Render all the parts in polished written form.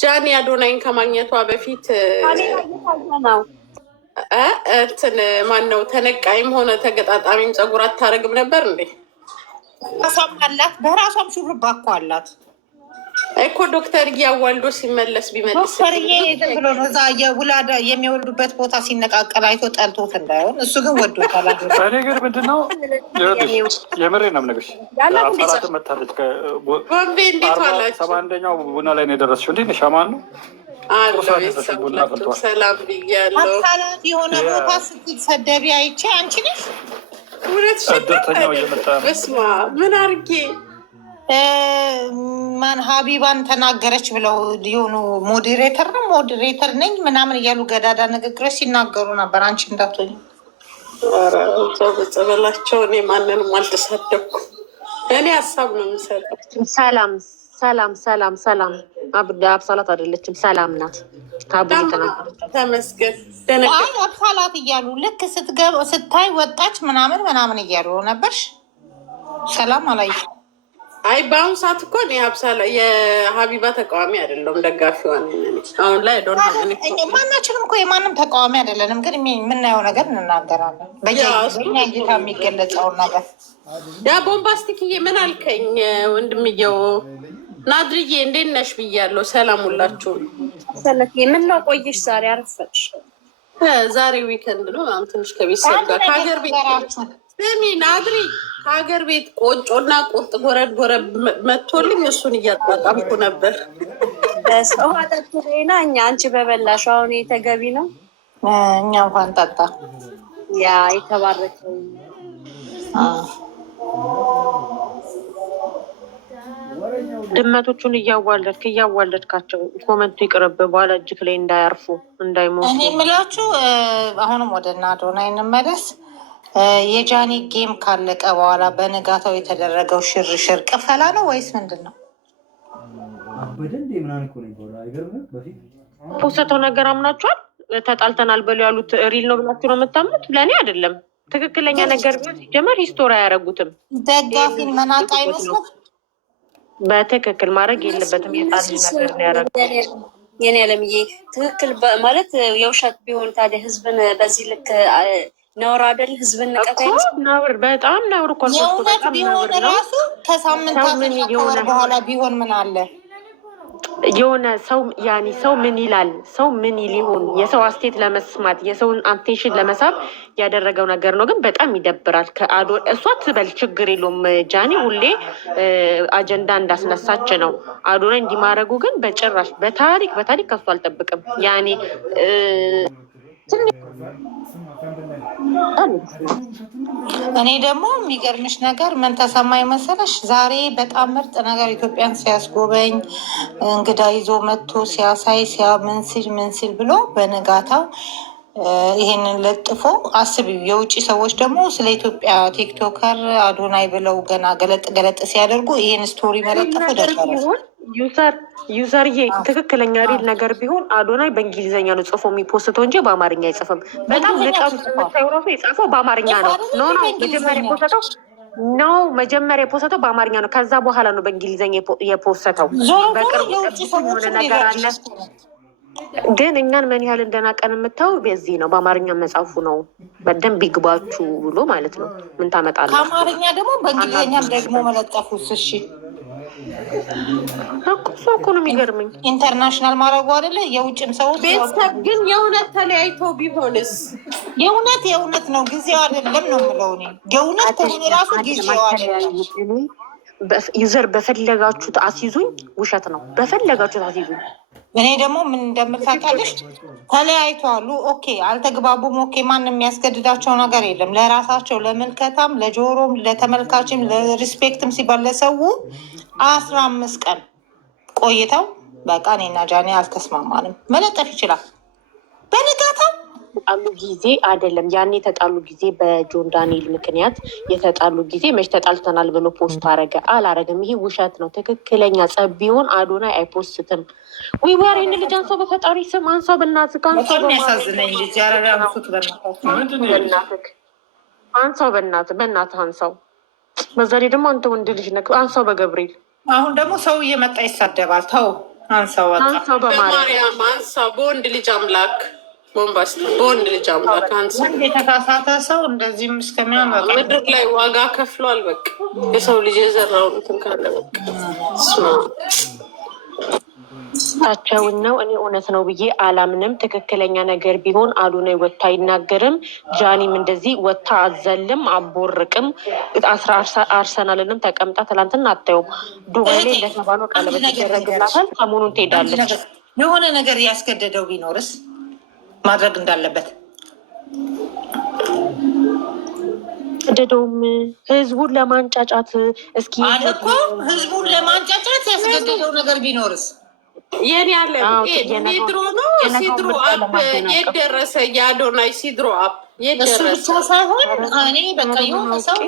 ጃኒ አዶናይን ከማግኘቷ በፊት ነው እንትን ማነው ተነቃይም ሆነ ተገጣጣሚም ፀጉር አታረግም ነበር እንዴ? ራሷም አላት፣ በራሷም ሹሩባ እኮ አላት እኮ። ዶክተር እያዋልዶ ሲመለስ ቢመልስ ዶክተርዬ ዝም ብሎ ነው እዛ የውላዳ የሚወልዱበት ቦታ ሲነቃቀል አይቶ ጠልቶት እንዳይሆን፣ እሱ ግን ወዶታል። እኔ ግን ምንድነው የምሬ ነው የምነግርሽ፣ ሰላትን መታለች ቦምቤ እንዴት ዋላችሁ? 71ኛው ቡና ላይ ነው የደረስሽው። እንዴት ነሽ? አማን ነው ሰላም ብያለሁ። አካላት የሆነ ቦታ ስትሰደቢ አይቼ አንቺ ነሽ እውነት እድርተኛው እየመጣ ነው። በስመ አብ ምን አድርጌ ማን ሀቢባን ተናገረች ብለው የሆኑ ሞዴሬተር ነው ሞዴሬተር ነኝ ምናምን እያሉ ገዳዳ ንግግሮች ሲናገሩ ነበር። አንቺ እንዳትሆኝ በጸበላቸው። እኔ ማንንም አልተሳደብኩ። እኔ ሀሳብ ነው የምሰጠው። ሰላም ሰላም ሰላም ሰላም። አብሳላት አይደለችም፣ ሰላም ናት። ታቡ ተመስገን። አብሳላት እያሉ ልክ ስታይ ወጣች ምናምን ምናምን እያሉ ነበርሽ። ሰላም አላይ። አይ በአሁኑ ሰዓት እኮ እኔ የሀቢባ ተቃዋሚ አይደለም፣ ደጋፊዋ ነኝ። አሁን ላይ ማናችንም እኮ የማንም ተቃዋሚ አይደለንም፣ ግን የምናየው ነገር እንናገራለን። በየኛ እይታ የሚገለጸውን ነገር ያ ቦምባስቲክዬ ምን አልከኝ ወንድምየው? ናድርዬ እንዴት ነሽ ብያለሁ። ሰላም ሁላችሁ። ሰለክ ምን ነው ቆይሽ? ዛሬ አረፈች። ዛሬ ዊከንድ ነው። ትንሽ ከቤተሰብ ጋር ከሀገር ቤት ስሚ ናድሪ፣ ከሀገር ቤት ቆጮና ቁርጥ ጎረድ ጎረድ መጥቶልኝ እሱን እያጣጣምኩ ነበር። በሰው አጠጥሬና እኛ አንቺ በበላሽ አሁን የተገቢ ነው። እኛ እንኳን ጠጣ ያ የተባረከ ድመቶቹን እያዋለድካቸው ኮመንቱ ይቅርብ፣ በኋላ እጅክ ላይ እንዳያርፉ እንዳይሞቱ። እኔ የምላችሁ አሁንም ወደ እነ አዶናይ እንመለስ። የጃኒ ጌም ካለቀ በኋላ በንጋታው የተደረገው ሽርሽር ቅፈላ ነው ወይስ ምንድን ነው? ፖስተው ነገር አምናችኋል? ተጣልተናል በሉ ያሉት ሪል ነው ብላችሁ ነው የምታምኑት? ለእኔ አይደለም። ትክክለኛ ነገር ቢሆን ሲጀመር ሂስቶሪ አያደርጉትም። ደጋፊን መናቅ አይመስልም። በትክክል ማድረግ የለበትም። የጣል ነገር ነው ያደረገው። የኔ አለምዬ ትክክል ማለት የውሸት ቢሆን ታዲያ ህዝብን በዚህ ልክ ነውር አይደል? ህዝብን ንቀት ነውር፣ በጣም ነውር እኮ። የእውነት ቢሆን ራሱ ከሳምንታት በኋላ ቢሆን ምን አለ? የሆነ ሰው ያኔ ሰው ምን ይላል፣ ሰው ምን ሊሆን የሰው አስቴት ለመስማት የሰውን አቴንሽን ለመሳብ ያደረገው ነገር ነው። ግን በጣም ይደብራል። ከአዶ እሷ ትበል ችግር የለውም። ጃኒ ሁሌ አጀንዳ እንዳስነሳች ነው። አዶናይ እንዲማረጉ ግን በጭራሽ በታሪክ ከሱ አልጠብቅም። ያኔ እኔ ደግሞ የሚገርምሽ ነገር ምን ተሰማኝ መሰለሽ? ዛሬ በጣም ምርጥ ነገር ኢትዮጵያን ሲያስጎበኝ እንግዳ ይዞ መጥቶ ሲያሳይ ምን ሲል ብሎ በንጋታው ይሄንን ለጥፎ አስቢው። የውጭ ሰዎች ደግሞ ስለ ኢትዮጵያ ቲክቶከር አዶናይ ብለው ገና ገለጥ ሲያደርጉ ይሄን ስቶሪ መለጠፉ ደረሰ። ዩዘርዬ ትክክለኛ ሪል ነገር ቢሆን አዶናይ በእንግሊዝኛ ነው ጽፎ የሚፖስተው እንጂ በአማርኛ አይጽፍም። በጣም ንቀሩ ስምታዩ ራሱ የጻፈው በአማርኛ ነው። መጀመሪያ የፖስተው በአማርኛ ነው። ከዛ በኋላ ነው በእንግሊዝኛ የፖስተው። በቅርቡ የሆነ ነገር አለ። ግን እኛን ምን ያህል እንደናቀን የምታው በዚህ ነው። በአማርኛ መጻፉ ነው። በደንብ ይግባችሁ ብሎ ማለት ነው። ምን ታመጣለህ? ከአማርኛ ደግሞ በእንግሊዝኛም ደግሞ መለጠፉስ? እሺ እኮ ነው የሚገርመኝ። ኢንተርናሽናል ማድረጉ አይደለ? የውጭም ሰው ቤተሰብ ግን የእውነት ተለያይቶ ቢሆንስ? የእውነት ነው። ጊዜው አይደለም ነው የምለው እኔ። የእውነት ከሆነ ራሱ ጊዜው አይደለም። ዩዘር በፈለጋችሁት አስይዙኝ፣ ውሸት ነው። በፈለጋችሁት አስይዙኝ። እኔ ደግሞ ምን እንደምታውቃለሽ፣ ተለያይተዋሉ። ኦኬ አልተግባቡም። ኦኬ ማንም የሚያስገድዳቸው ነገር የለም። ለራሳቸው ለምልከታም፣ ለጆሮም፣ ለተመልካችም፣ ለሪስፔክትም ሲባል ለሰው 15 ቀን ቆይተው በቃ እኔና ጃኒ አልተስማማንም መለጠፍ ይችላል። በንጋታው የተጣሉ ጊዜ አይደለም ያኔ የተጣሉ ጊዜ በጆን ዳንኤል ምክንያት የተጣሉ ጊዜ መች ተጣልተናል ብሎ ፖስት አላረገም። ይሄ ውሸት ነው። ትክክለኛ ጸብ ቢሆን አዶናይ አይፖስትም። ወይ ወሬ ልጅ አንሳው፣ በፈጣሪ ስም አንሳው፣ በእናትህ አንሳው። የሚያሳዝነኝ ልጅ አንሳው፣ በእናትህ አንሳው። በዛ ላይ ደግሞ አንተ ወንድ ልጅ ነህ፣ አንሳው በገብርኤል። አሁን ደግሞ ሰው እየመጣ ይሳደባል። ተው አንሳው በማርያም አንሳው። በወንድ ልጅ አምላክ ቦምባስ፣ በወንድ ልጅ አምላክ አንሳው። የተሳሳተ ሰው እንደዚህም እስከሚያመጣ ምድር ላይ ዋጋ ከፍሏል። በቃ የሰው ልጅ የዘራውን እንትን ካለ በቃ ታቸውን ነው። እኔ እውነት ነው ብዬ አላምንም። ትክክለኛ ነገር ቢሆን አዶናይ ወጥቶ አይናገርም። ጃኒም እንደዚህ ወጥታ አዘልም አቦርቅም። አርሰናልንም ተቀምጣ ትላንትና አታዩም። ዱባይ ላይ እንደተባለው ቀለበት ይደረግላታል። ሰሞኑን ትሄዳለች። የሆነ ነገር ያስገደደው ቢኖርስ ማድረግ እንዳለበት ገደደውም ህዝቡን ለማንጫጫት እስኪ እኮ ህዝቡን ለማንጫጫት ያስገደደው ነገር ቢኖርስ የኔ ያለ ሲድሮ ነው። ሲድሮ አፕ የደረሰ የአዶናይ ሲድሮ አፕ የደረሰ ብቻ ሳይሆን እኔ በቃ የሆነ ሰው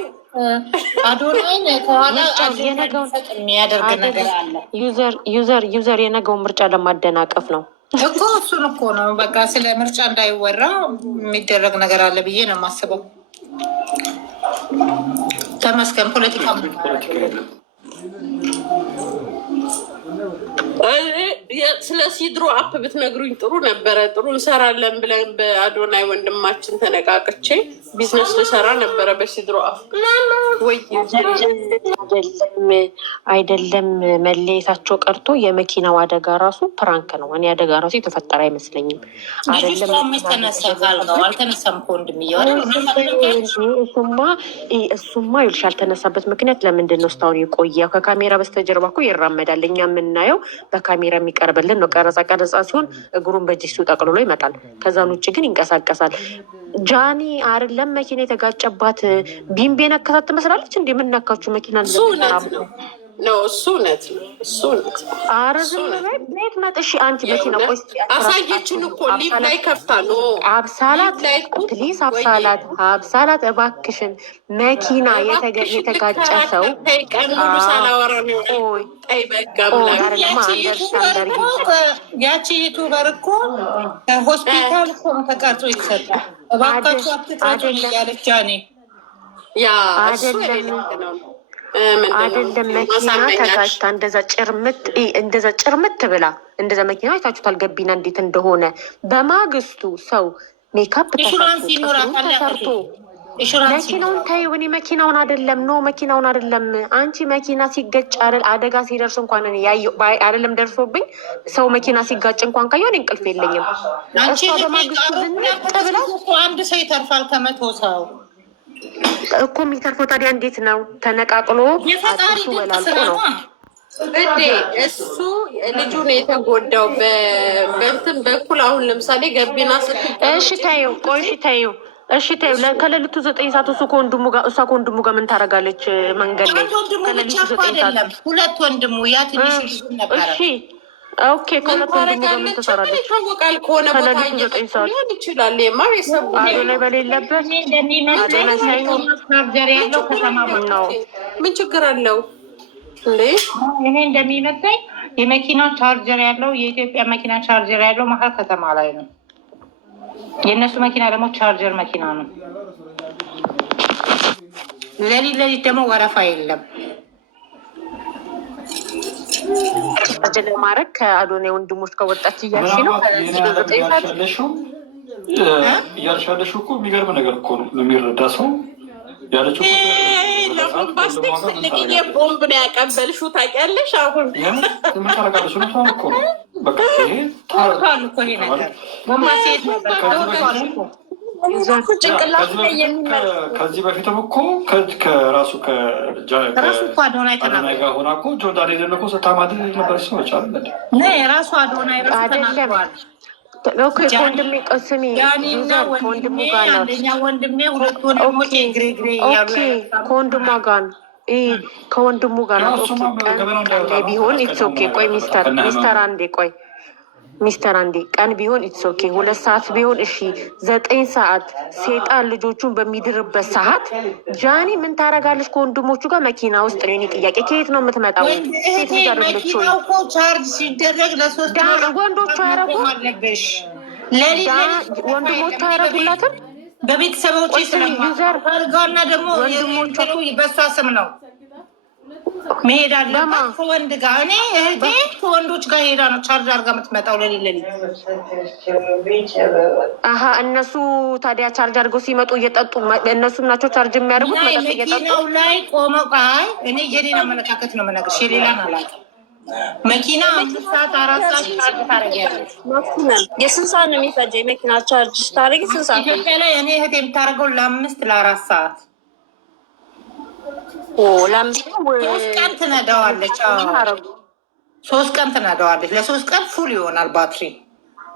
አዶናይን ከኋላ የሚያደርግ ነገር አለ። ዩዘር የነገውን ምርጫ ለማደናቀፍ ነው እኮ እሱን እኮ ነው በቃ ስለ ምርጫ እንዳይወራ የሚደረግ ነገር አለ ብዬ ነው የማስበው። ተመስገን ፖለቲካ ስለ ሲድሮ አፕ ብትነግሩኝ ጥሩ ነበረ። ጥሩ እንሰራለን ብለን በአዶናይ ወንድማችን ተነቃቅቼ ቢዝነስ ልሰራ ነበረ በሲድሮ አፕ። ወይ አይደለም መለየታቸው ቀርቶ የመኪናው አደጋ ራሱ ፕራንክ ነው። እኔ አደጋ ራሱ የተፈጠረ አይመስለኝም። አልተነሳም እሱማ ይልሽ ያልተነሳበት ምክንያት ለምንድን ነው እስካሁን የቆየው? ከካሜራ በስተጀርባ እኮ ይራመዳል። እኛ የምናየው በካሜራ የሚቀርብልን ነው። ቀረጻ ሲሆን እግሩን በጅሱ ጠቅልሎ ይመጣል። ከዛን ውጭ ግን ይንቀሳቀሳል። ጃኒ አይደለም መኪና የተጋጨባት ቢምቤ ነከሳት ትመስላለች። እንደ የምናካችሁ መኪና እሱ እውነት ነው። እሱ እውነት ነው። ቤት መጥሽ አንቺ መኪና አሳየችን እኮ ሊቭ ላይ ከፍታ ነው። አብሳላት ፕሊስ፣ አብሳላት እባክሽን። መኪና የተጋጨ ሰው ቀን ሙሉ ሳላወራ ነው። ያቺ ዩቱበር እኮ ሆስፒታል እኮ ተቀርጾ ይሰጣል። እባካችሁ አትጥረቱ ያለች ጃኒ አይደለም መኪና ተጋጭታ እንደዛ ጭርምት ብላ እንደዛ መኪና አይታችሁታል። ገቢና እንዴት እንደሆነ በማግስቱ ሰው ሜካፕ ተሰርቶ መኪናውን ተይው። እኔ መኪናውን አይደለም አንቺ መኪና ሲገጭ አደጋ ሲደርስ እንኳን አይደለም ደርሶብኝ ሰው መኪና ሲጋጭ እንኳን ካየሆን እንቅልፍ የለኝም። እሷ በማግስቱ ዝንጥ ብላ አንድ ሰው ይተርፋል ከመቶ ሰው እኮ የሚተርፈው ታዲያ እንዴት ነው? ተነቃቅሎ አጥሱ በላልቆ ነው እንዴ? እሱ ልጁን የተጎዳው በእንትን በኩል አሁን ለምሳሌ ገቢና እሺ ተይው ከሌሊቱ 9 ሰዓት እሷ ከወንድሙ ጋር ምን ታደርጋለች መንገድ ላይ? ከሌሊቱ 9 ሰዓት ሁለት ወንድሙ ያ ትንሽ ነበረ። እሺ ኦኬ ከሁለት ወንድሙ ጋር ምን ትሰራለች? ይታወቃል ከሆነ ቦታ ሊሆን ይችላል። አዶናይ በሌለበት አዶናይ ሳይኖር ያለው ከተማ ነው። ምን ችግር አለው እንዴ? ይሄ እንደሚመጣኝ የመኪናው ቻርጀር ያለው የኢትዮጵያ መኪና ቻርጀር ያለው መሀል ከተማ ላይ ነው። የእነሱ መኪና ደግሞ ቻርጀር መኪና ነው። ሌሊት ደግሞ ወረፋ የለም። ለማድረግ ከአዶናይ ወንድሞች ከወጣች እያልሽ ነው እያልሻለሽ እኮ የሚገርም ነገር እኮ ነው። የሚረዳ ሰው ያለችው ለቦምባስቲክ ትልቅዬ ቦምብ ነው ያቀበልሽው። ታውቂያለሽ አሁን የምታረጋለሽ ሰው እኮ ነው። በቃ ይሄ ታርካል እኮ ይሄ ነገር ቦምባስቲክ ከዚህ በፊትም እኮ ከራሱ አዶናይ ጋር ሆና እኮ ጆርዳን ሄደን እኮ ስታማድ ነበረች ሰዎች አለ ራሱ አዶናይ ተናግሯል። ከወንድሜ ቀስሚ ከወንድሙ ጋር ነው። ከወንድሟ ጋር ነው። ከወንድሙ ጋር ነው። ቀን ቢሆን ኢትስ ኦኬ። ቆይ ሚስተር አንዴ ቀን ቢሆን ኢትስ ኦኬ። 2 ሰዓት ቢሆን እሺ። 9 ሰዓት ሴጣን ልጆቹን በሚድርበት ሰዓት ጃኒ ምን ታደርጋለች? ከወንድሞቹ ጋር መኪና ውስጥ ነው። የኔ ጥያቄ ከየት ነው የምትመጣው? ሴት ልጅ አይደለች ወይ? ቻርጅ ሲደረግ ወንዶቹ ያረጉ ወንድሞቹ ያረጉላትን በቤተሰቦች ስለማርጋና ደግሞ ወንድሞቹ በእሷ ስም ነው። መሄድ አለባት ከወንድ ጋር። እኔ እህቴ ከወንዶች ጋር ሄዳ ነው ቻርጅ አድርጋ የምትመጣው ለሌለኝ። አሀ እነሱ ታዲያ ቻርጅ አድርገው ሲመጡ እየጠጡ እነሱም ናቸው ቻርጅ የሚያደርጉት መኪናው ላይ ቆመው። አይ እኔ የሌላ አመለካከት ነው የምነግርሽ፣ የሌላን አላውቅም። መኪና 5 ሰዓት 4 ሰዓት ቻርጅ ታደርጊያለሽ። የስንት ሰዓት ነው የሚፈጀው የመኪና ቻርጅ ስታደርጊ? ስንት ሰዓት ኢትዮጵያ ላይ እኔ እህቴ የምታደርገው ለ5 ለ4 ሰዓት ለ3 ቀን ትነዳዋለች። 3 ቀን ትነዳዋለች። ለ3 ቀን ፉል ይሆናል ባትሪ።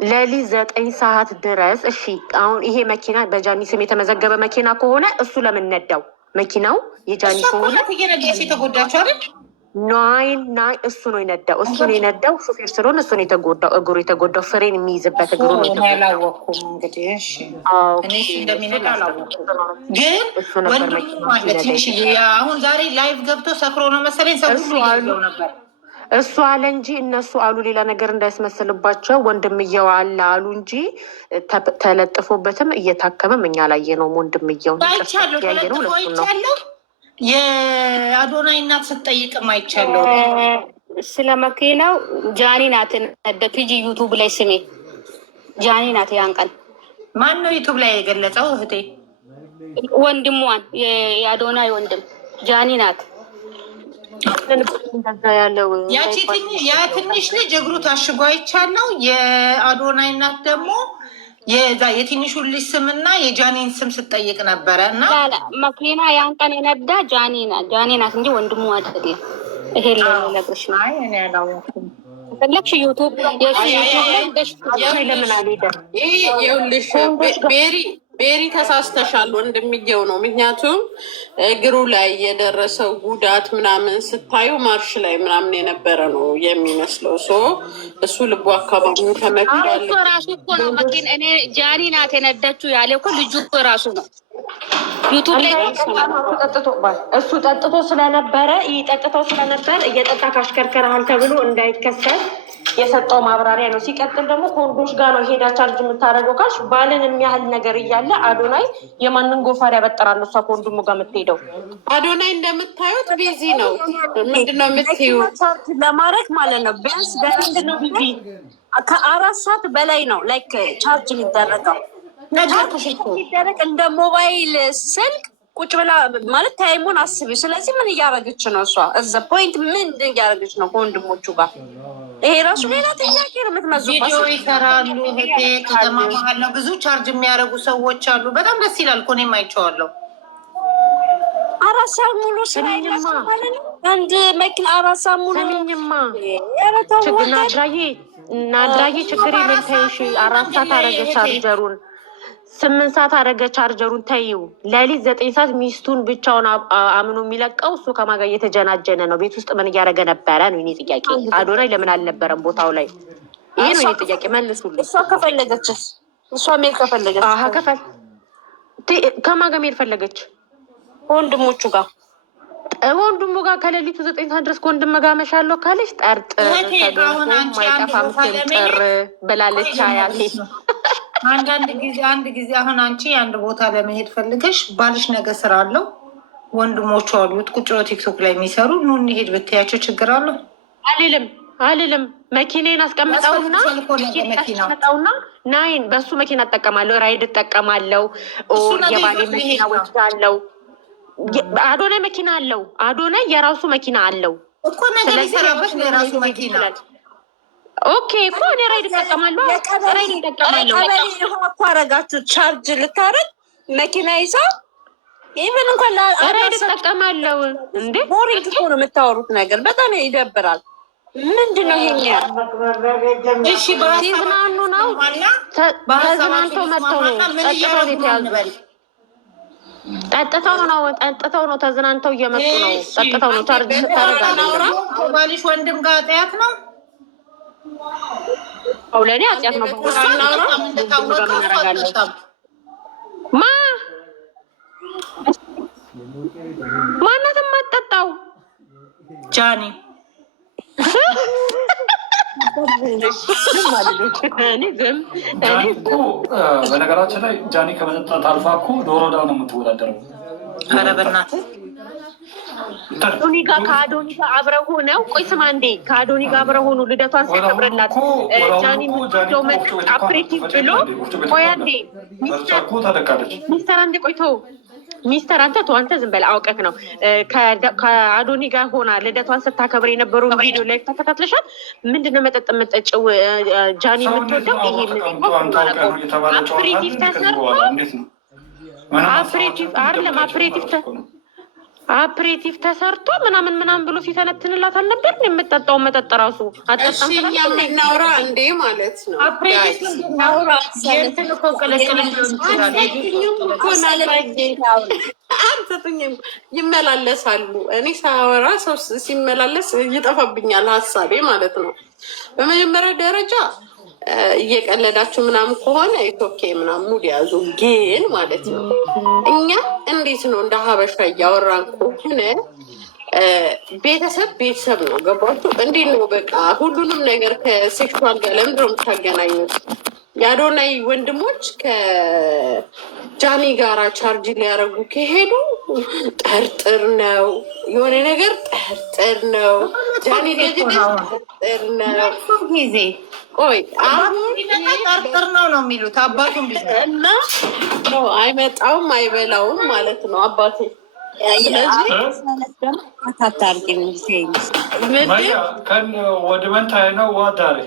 ሌሊት 9 ሰዓት ድረስ። እሺ አሁን ይሄ መኪና በጃኒ ስም የተመዘገበ መኪና ከሆነ እሱ ለምን ነዳው? መኪናው የጃኒ ከሆነ እየነዳች የተጎዳቸው አይደል? ናይ እሱ ነው የነዳው። እሱ ነው የነዳው። ሹፌር ስለሆነ እሱ ነው የተጎዳው። እግሩ የተጎዳው ፍሬን የሚይዝበት እግሩ ነው የተጎዳው። አላወኩም እንግዲህ። እሺ እኔ እንደሚነዳ አላወኩም፣ ግን ወንድሙ ማለት ትንሽ አሁን ዛሬ ላይቭ ገብቶ ሰክሮ ነው መሰለኝ ሰው ሁሉ ያለው ነበር። እሱ አለ እንጂ እነሱ አሉ ሌላ ነገር እንዳይስመስልባቸው ወንድምየው አለ አሉ እንጂ ተለጥፎበትም እየታከመም እኛ ላየ ነው። ወንድምየው አይቻለሁ፣ ተለጥፎ አይቻለሁ። የአዶናይ እናት ስትጠይቅም አይቻለሁ። ስለ መኪናው ጃኒ ናት ነደቱ ጂ ዩቱብ ላይ ስሜ ጃኒ ናት። ያን ቀን ማን ነው ዩቱብ ላይ የገለጸው? እህቴ ወንድሟን የአዶናይ ወንድም ጃኒ ናት ያለው። ያ ትንሽ ልጅ እግሩ ታሽጎ አይቻለሁ። የአዶናይ እናት ደግሞ የትንሹ ልጅ ስምና የጃኒን ስም ስጠይቅ ነበረ። እና መኪና ያን ቀን የነዳ ጃኒ ናት እንጂ ወንድሙ አይደለም። ይሄ ለነገርሽ ነው። አይ እኔ አላወኩም። ፈለግሽ ዩቱብ ለምን አልሄደም? ይኸውልሽ ቤሪ ተሳስተሻል፣ ወንድምየው ነው። ምክንያቱም እግሩ ላይ የደረሰው ጉዳት ምናምን ስታዩ ማርሽ ላይ ምናምን የነበረ ነው የሚመስለው። እሱ ልቡ አካባቢ ተመክቷል። እሱ ራሱ እኮ ነው መኪና እኔ ጃኒ ናት የነዳችው ያለ እኮ ልጁ እኮ ራሱ ነው። ዩቱብ ላይ እሱ ጠጥቶ ስለነበረ እየጠጣ ካሽከርከረሃል ተብሎ እንዳይከሰል የሰጠው ማብራሪያ ነው። ሲቀጥል ደግሞ ከወንዶች ጋር ነው ሄዳ ቻርጅ የምታደርገው ካልሽ ባልን የሚያህል ነገር እያለ አዶናይ የማንን ጎፋር ያበጠራል? እሷ ከወንድሙ ጋር የምትሄደው አዶናይ እንደምታዩት ቢዚ ነው። ምንድነው የምትይው? ቻርጅ ለማድረግ ማለት ነው ቢያንስ ምንድነው ቢዚ ከ4 ሰዓት በላይ ነው ላይክ ቻርጅ የሚደረገው። ሲደረግ እንደ ሞባይል ስልክ ቁጭ ብላ ማለት ታይሙን አስቢ። ስለዚህ ምን እያደረገች ነው እሷ? እዛ ፖይንት ምን እያደረገች ነው ከወንድሞቹ ጋር? ይሄ ራሱ ሌላ ጥያቄ ነው። የምትመዙበት ቪዲዮ ይሰራሉ። እህቴ ከተማ መሀል ነው፣ ብዙ ቻርጅ የሚያደርጉ ሰዎች አሉ። በጣም ደስ ይላል እኮ እኔም አይቼዋለሁ። 4 ሰዓት ሙሉ ስራ ማለት ነው አንድ መኪና 4 ሰዓት ሙሉ ናድራዬ ችግር የለም ተይው። 4 ሰዓት አረገ ቻርጀሩን 8 ሰዓት አረገ ቻርጀሩን ተይው። ሌሊት 9 ሰዓት ሚስቱን ብቻውን አምኖ የሚለቀው እሱ ከማን ጋር እየተጀናጀነ ነው? ቤት ውስጥ ምን እያደረገ ነበረ ነው የእኔ ጥያቄ። አዶናይ ለምን አልነበረም ቦታው ላይ? ይሄ ነው የእኔ ጥያቄ፣ መልሱልኝ። እሷ ከፈለገችስ? እሷ መሄድ ከፈለገች ከማን ጋር መሄድ ፈለገች? ወንድሞቹ ጋር ወንድሙ ጋር ከሌሊቱ 9 ሰዓት ድረስ ከወንድም ጋር መሻለሁ ካለች ጠርጥር ማይጠፋም ስምጥር ብላለች አያቴ። አንድ ጊዜ አሁን አንቺ አንድ ቦታ ለመሄድ ፈልገሽ ባልሽ ነገ ስራ አለው፣ ወንድሞቹ አሉት ቁጭ ብለው ቲክቶክ ላይ የሚሰሩ ኑ እንሄድ ብትያቸው ችግር አለው? አልልም። መኪናዬን አስቀምጠውና ናይን በሱ መኪና እጠቀማለሁ፣ ራይድ እጠቀማለሁ፣ የባሌ መኪና ወስዳለሁ። አዶናይ መኪና አለው። አዶናይ የራሱ መኪና አለው እኮ ነገር ይሰራበት የራሱ መኪና። ኦኬ እኮ እኔ ራይድ እጠቀማለሁ። እኮ አረጋችሁ ቻርጅ ልታረግ መኪና ይዛ ኢቨን እንኳን ራይድ እጠቀማለሁ። እንዴ ቦሪንግ እኮ ነው የምታወሩት ነገር፣ በጣም ይደብራል። ምንድን ነው ይሄን ያ? እሺ ሲዝናኑ ነው ተዝናንተው መጥተው ነው ጠጥተው የተያዙ። ጠጥተው ነው ተዝናንተው እየመጡ ነው። ጠጥተው ነው ቻርጅ ስታደርጋለሁ። ባልሽ ወንድም ጋር አጥያት ነው ለእኔ አጥያት ነው። ማናት የማትጠጣው? ጃኒ በነገራችን ላይ ጃኒ ከመጠጣት አልፋ እኮ ዶሮ ዳ ነው የምትወዳደረው። ኧረ በእናትህ አዶኒ ጋር ከአዶኒ ጋር አብረው ሆነው ቆይ ስማ እንዴ ከአዶኒ ጋር አብረው ሆኑ ልደቷን ሲያከብርላት ጃኒ የምትወደው መጠጥ አፕሬቲቭ ብሎ ቆይ አንዴ ሚስተር አንዴ ቆይቶ ሚስተር አንተ ዝም በል አውቀክ ነው ከአዶኒ ጋር ሆና ልደቷን ስታከብር የነበረውን ቪዲዮ ላይ ተከታትለሻል። ምንድነው መጠጥ የምጠጭው ጃኒ የምትወደው ይሄ አፕሬቲቭ ተሰርቶ አፕሬቲቭ ተሰርቶ ምናምን ብሎ ሲተነትንላት አልነበር? የምጠጣው መጠጥ ራሱ አጠጣም እናውራ እንዴ ማለት ነው። ይመላለሳሉ። እኔ ሳወራ ሰው ሲመላለስ ይጠፋብኛል ሀሳቤ ማለት ነው። በመጀመሪያ ደረጃ እየቀለዳችሁ ምናምን ከሆነ ኢትዮኬ ምናምን ሙድ ያዙ። ግን ማለት ነው እኛ እንዴት ነው እንደ ሀበሻ እያወራን ከሆነ ቤተሰብ ነው። ገባችሁ? እንዴት ነው በቃ ሁሉንም ነገር ከሴክሹዋል ጋር ለምንድን ነው የምታገናኙት? የአዶናይ ወንድሞች ከጃኒ ጋራ ቻርጅ ሊያደርጉ ከሄዱ ጠርጥር ነው፣ የሆነ ነገር ጠርጥር ነው። ጃኒ ጠርጥር ነው ጊዜ ቆይ አሁን ጠርጥር ነው የሚሉት አባቱን እና አይመጣውም አይበላውም ማለት ነው አባቴ። ወደ መንታይ ነው ዋዳሬ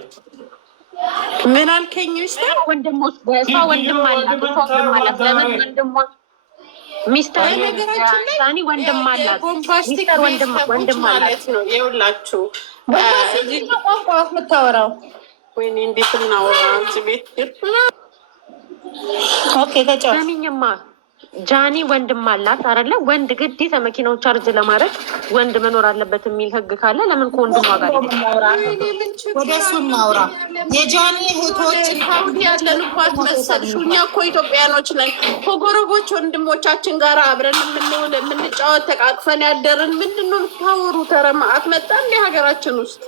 ምን አልከኝ? ሚስተር ወንድሞች በእሷ ወንድም አላት ለምን ወንድሟ ሚስተር ጃኒ ወንድም አላት ሚስተር ወንድም አላት ነው ይኸውላችሁ። ቋንቋ የምታወራው ወይኔ እንዴት እናወራ እዚህ ቤት ኦኬ ተጫወት። ሰሚኝማ ጃኒ ወንድም አላት አይደለ? ወንድ ግዴታ መኪናው ቻርጅ ለማድረግ ወንድ መኖር አለበት የሚል ህግ ካለ ለምን ከወንድሟ ጋር ወደ እሱ እናውራ። የጃኒ እህቶች ሳውዲ ያለንባት መሰልሽ? እኛ እኮ ኢትዮጵያኖች ነን። ከጎረቦች ወንድሞቻችን ጋር አብረን የምንውል የምንጫወት ተቃቅፈን ያደርን ምንድን ነው የምታወሩ? ተረማአት መጣ እንደ ሀገራችን ውስጥ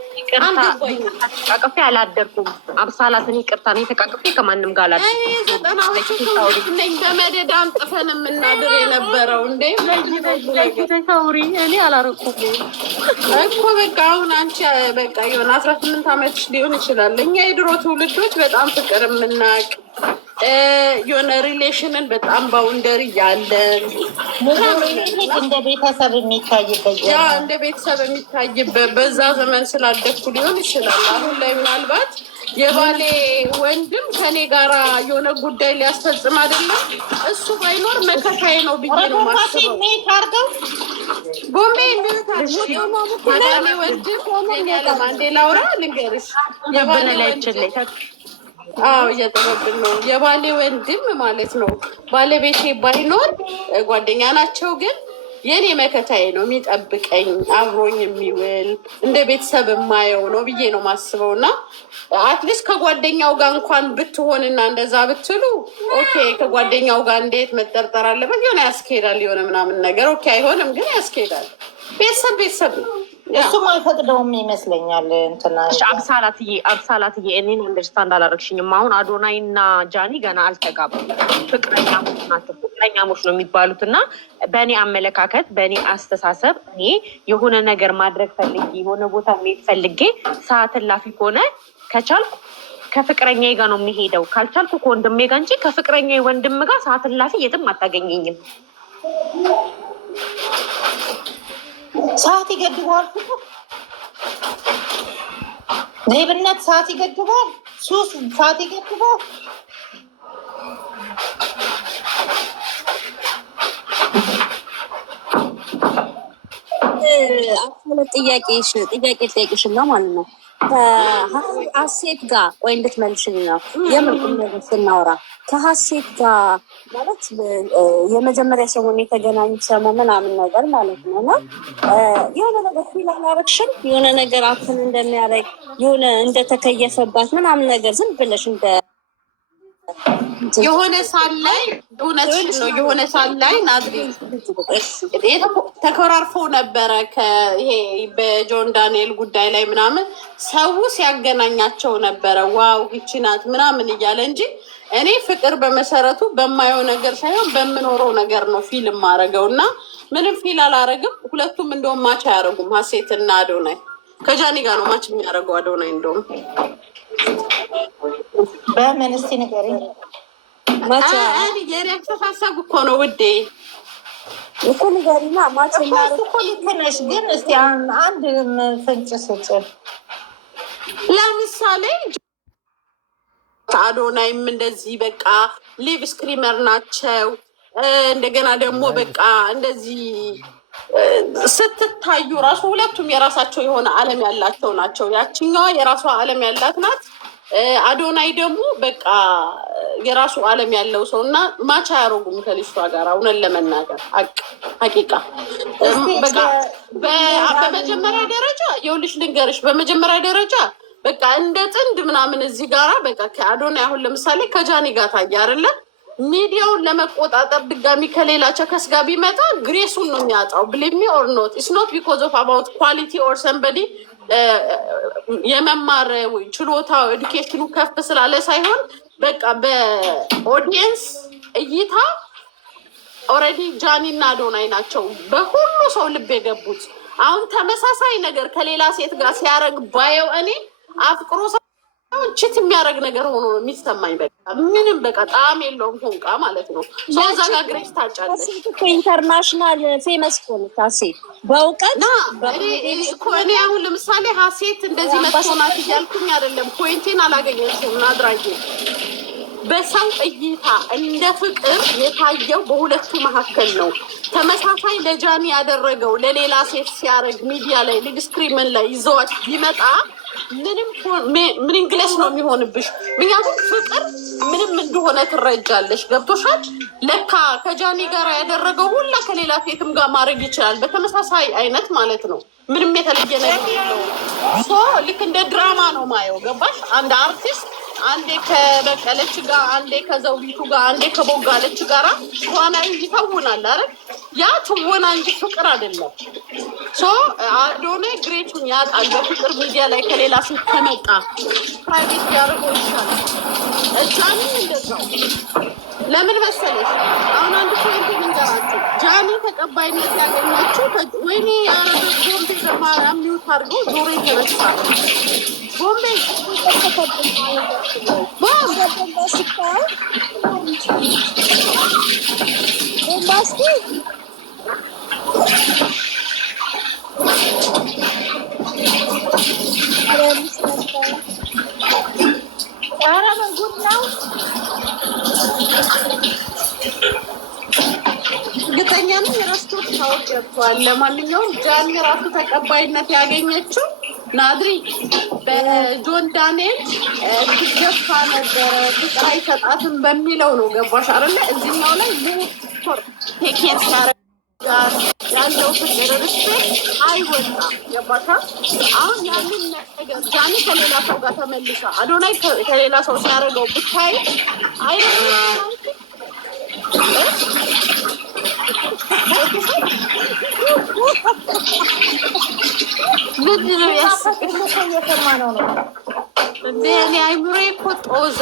ተቃቅፌ አላደርኩም። አብሳላትን ይቅርታ ነው ተቃቅፌ ከማንም ጋር አላደርኩም። ዘጠናዎቹ ነኝ በመደዳ አንጥፈን የምናድር የነበረው እንዴ ተውሪ እኔ አላረኩም እኮ በቃ አሁን አንቺ በቃ የሆነ 18 ዓመትሽ ሊሆን ይችላል። እኛ የድሮ ትውልዶች በጣም ፍቅር የምናውቅ የሆነ ሪሌሽንን በጣም ባውንደሪ ያለን እንደ ቤተሰብ የሚታይበት እንደ ቤተሰብ የሚታይበት በዛ ዘመን ስላደግኩ ሊሆን ይችላል። አሁን ላይ ምናልባት የባሌ ወንድም ከኔ ጋራ የሆነ ጉዳይ ሊያስፈጽም አይደለም እሱ ባይኖር መከታዬ ነው ብዬ ነው ማስበው። ቦምቤ የባሌ ወንድም አንዴ ላውራ ልንገርሽ። እየጠበብን ነው። የባሌ ወንድም ማለት ነው ባለቤቴ ባይኖር ጓደኛ ናቸው ግን የኔ መከታዬ ነው የሚጠብቀኝ አብሮኝ የሚውል እንደ ቤተሰብ የማየው ነው ብዬ ነው ማስበው። እና አትሊስት ከጓደኛው ጋር እንኳን ብትሆንና እንደዛ ብትሉ ኦኬ፣ ከጓደኛው ጋር እንዴት መጠርጠር አለበት የሆነ ያስኬዳል የሆነ ምናምን ነገር ኦኬ፣ አይሆንም ግን ያስኬዳል። ቤተሰብ ነው። እሱም አይፈቅደውም ይመስለኛል። አብሳላትዬ እኔን አንደርስታንድ አላረግሽኝም። አሁን አዶናይ እና ጃኒ ገና አልተጋቡም፣ ፍቅረኛሞች ናቸው። ፍቅረኛሞች ነው የሚባሉት። እና በእኔ አመለካከት በእኔ አስተሳሰብ እኔ የሆነ ነገር ማድረግ ፈልጌ የሆነ ቦታ መሄድ ፈልጌ ሰዓት እላፊ ከሆነ ከቻልኩ ከፍቅረኛዬ ጋር ነው የሚሄደው፣ ካልቻልኩ ከወንድሜ ጋር እንጂ ከፍቅረኛዬ ወንድም ጋር ሰዓት እላፊ የትም አታገኘኝም። ሰዓት ይገድበዋል። ሌብነት ሰዓት ይገድበዋል። ሱስ ሰዓት ይገድበዋል። ጥያቄ ጠይቅሽና ማለት ነው ከሀሴት ጋር ወይ እንድትመልሽልኝ ነው የምን ነገር ስናወራ ከሀሴት ጋር ማለት የመጀመሪያ ሰሞን የተገናኙት ሰሞን ምናምን ነገር ማለት ነው። እና የሆነ ነገር ፊል አላረግሽም? የሆነ ነገር አክል እንደሚያደርግ የሆነ እንደተከየፈባት ምናምን ነገር ዝም ብለሽ እንደ የሆነ ሳል ላይ እውነት ነው። የሆነ ሳል ላይ ናዝሪ ተኮራርፈው ነበረ ይሄ በጆን ዳንኤል ጉዳይ ላይ ምናምን ሰው ሲያገናኛቸው ነበረ። ዋው ይቺ ናት ምናምን እያለ እንጂ እኔ ፍቅር በመሰረቱ በማየው ነገር ሳይሆን በምኖረው ነገር ነው ፊልም ማረገው እና ምንም ፊል አላረግም። ሁለቱም እንደውም ማች አያረጉም። ሀሴት እና አዶናይ ከጃኒ ጋር ነው ማች የሚያደርገው። አዶናይ እንደውም በምን እስኪ ንገሪኝ። የኔ አስተሳሰብ እኮ ነው ውዴ እኮ ንገሪና ማች እኮ ልክ ነሽ፣ ግን እስኪ አንድ ፍንጭ ስጭን። ለምሳሌ አዶናይም እንደዚህ በቃ ሊቭ ስክሪመር ናቸው። እንደገና ደግሞ በቃ እንደዚህ ስትታዩ ራሱ ሁለቱም የራሳቸው የሆነ ዓለም ያላቸው ናቸው። ያችኛዋ የራሷ ዓለም ያላት ናት። አዶናይ ደግሞ በቃ የራሱ ዓለም ያለው ሰው እና ማቻ አያረጉም ከልጅቷ ጋር እውነት ለመናገር ሀቂቃ በመጀመሪያ ደረጃ የውልሽ ልንገርሽ፣ በመጀመሪያ ደረጃ በቃ እንደ ጥንድ ምናምን እዚህ ጋራ በቃ ከአዶናይ አሁን ለምሳሌ ከጃኒ ጋር ታየ አይደለ? ሚዲያውን ለመቆጣጠር ድጋሚ ከሌላ ቸከስ ጋር ቢመጣ ግሬሱን ነው የሚያጣው። ብሊቭ ሚ ኦር ኖት ኢትስ ኖት ቢኮዝ ኦፍ አባውት ኳሊቲ ኦር ሰምበዲ የመማር ችሎታ ኤዱኬሽኑ ከፍ ስላለ ሳይሆን በቃ በኦዲየንስ እይታ ኦልሬዲ ጃኒ እና አዶናይ ናቸው በሁሉ ሰው ልብ የገቡት። አሁን ተመሳሳይ ነገር ከሌላ ሴት ጋር ሲያደርግ ባየው እኔ አፍቅሮ ችት የሚያደርግ ነገር ሆኖ ነው የሚሰማኝ። በቃ ምንም በቃ ጣዕም የለውም ሆንቃ ማለት ነው። ሶዛ ጋር ግሬስ ታጫለች ኢንተርናሽናል ፌመስ ሆነች ሀሴት በእውቀት እኔ አሁን ለምሳሌ ሀሴት እንደዚህ መጥፎናት እያልኩኝ አይደለም። ፖይንቴን አላገኘችም። ናድራዬ በሰው እይታ እንደ ፍቅር የታየው በሁለቱ መካከል ነው። ተመሳሳይ ለጃኒ ያደረገው ለሌላ ሴት ሲያደርግ ሚዲያ ላይ ሊግ ስክሪምን ላይ ይዘዋት ቢመጣ ምን እንግለስ ነው የሚሆንብሽ? ምክንያቱም ፍቅር ምንም እንደሆነ ትረጃለሽ። ገብቶሻል? ለካ ከጃኒ ጋር ያደረገው ሁላ ከሌላ ሴትም ጋር ማድረግ ይችላል። በተመሳሳይ አይነት ማለት ነው። ምንም የተለየ ነገር የለውም። ልክ እንደ ድራማ ነው ማየው። ገባሽ? አንድ አርቲስት አንዴ ከበቀለች ጋር፣ አንዴ ከዘውዲቱ ጋር፣ አንዴ ከቦጋለች ጋራ ተዋናይ ይተውናል አይደል? ያ ትወና እንጂ ፍቅር አይደለም። አዶናይ ግሬቱን ያጣል በፍቅር ሚዲያ ላይ ከሌላ ሴት ከመጣ ፕራይቬት ያደርገው ይቻላል። ጃኒ እንደዛው። ለምን መሰለሽ? አሁን አንድ ፖይንት ልንገራችሁ። ጃኒ ተቀባይነት ያገኘችው ወይኔ ያረገ ቦምቤ በማርያም ሚውት አድርገው ዞሮ የተነሳ ቦምቤ ኧረ ምን ጉድ ነው! እርግጠኛ ነኝ የረስቶት ታወቅ ገብቷል። ለማንኛውም ጃኒ ራሱ ተቀባይነት ያገኘችው ናድሪ በጆን ዳንኤል ትገፋ ነበረ ፍቅር አይሰጣትም በሚለው ነው። ገባሽ አይደለ? እዚህኛው ላይ ቴኬር ሲያረ ያለው ፍቅር ሪስፔክት አይወጣም። ገባሻ? አሁን ያንን ነገር ጃኒ ከሌላ ሰው ጋር ተመልሳ አዶናይ ከሌላ ሰው ሲያደርገው ብታይ አይደለም ምንድነው ያስቀኝ? እየሰማነው ነው እንዴ? እኔ አይምሮዬ እኮ ጦዘ።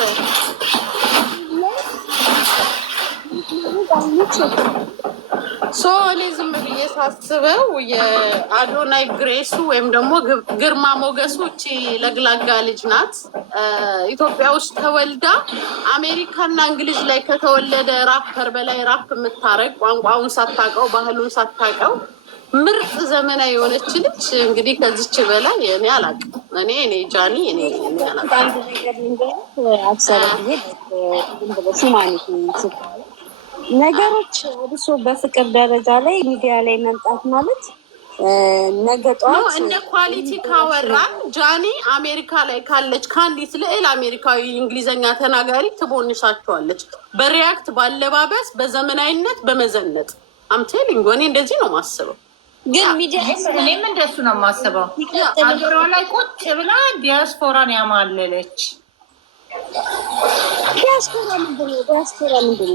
እኔ ዝም ብዬ ሳስበው የአዶናይ ግሬሱ ወይም ደግሞ ግርማ ሞገሱ እቺ ለግላጋ ልጅ ናት። ኢትዮጵያ ውስጥ ተወልዳ አሜሪካና እንግሊዝ ላይ ከተወለደ ራፐር በላይ ራፕ የምታረግ ቋንቋውን ሳታውቀው ባህሉን ሳታውቀው ምርጥ ዘመናዊ የሆነች ልጅ እንግዲህ ከዚች በላይ እኔ አላውቅም። እኔ ጃኒ እኔ አላውቅም። ነገሮች እርሶ በፍቅር ደረጃ ላይ ሚዲያ ላይ መምጣት ማለት ነገ ጠዋት እንደ ኳሊቲ ካወራን ጃኒ አሜሪካ ላይ ካለች ከአንዲት ልዕል አሜሪካዊ እንግሊዘኛ ተናጋሪ ትቦንሳቸዋለች። በሪያክት ባለባበስ፣ በዘመናዊነት፣ በመዘነጥ አምቴሊንግ እኔ እንደዚህ ነው ማስበው። ግን ሚዲያ እኔም እንደሱ ነው ማስበው። አገሯ ላይ ቁጭ ብላ ዲያስፖራን ያማለለች ዲያስፖራ ምንድን ነው? ዲያስፖራ ምንድን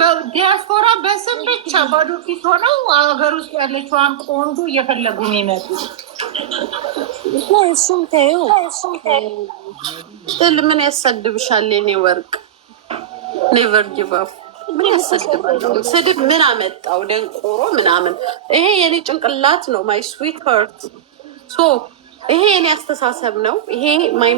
ነው? ዲያስፖራ በስም ብቻ ባዶ ፊት ሆነው ሀገር ውስጥ ያለችዋን ቆንጆ እየፈለጉ የሚመጡ እሱም ተይው። ስል ምን ያሰድብሻል? የኔ ወርቅ ኔቨር ጊቭ አፕ። ምን ያሰድባል? ስድብ ምን አመጣው? ደንቆሮ ምናምን። ይሄ የኔ ጭንቅላት ነው። ማይ ስዊት ሀርት። ሶ ይሄ የኔ አስተሳሰብ ነው። ይሄ ማይ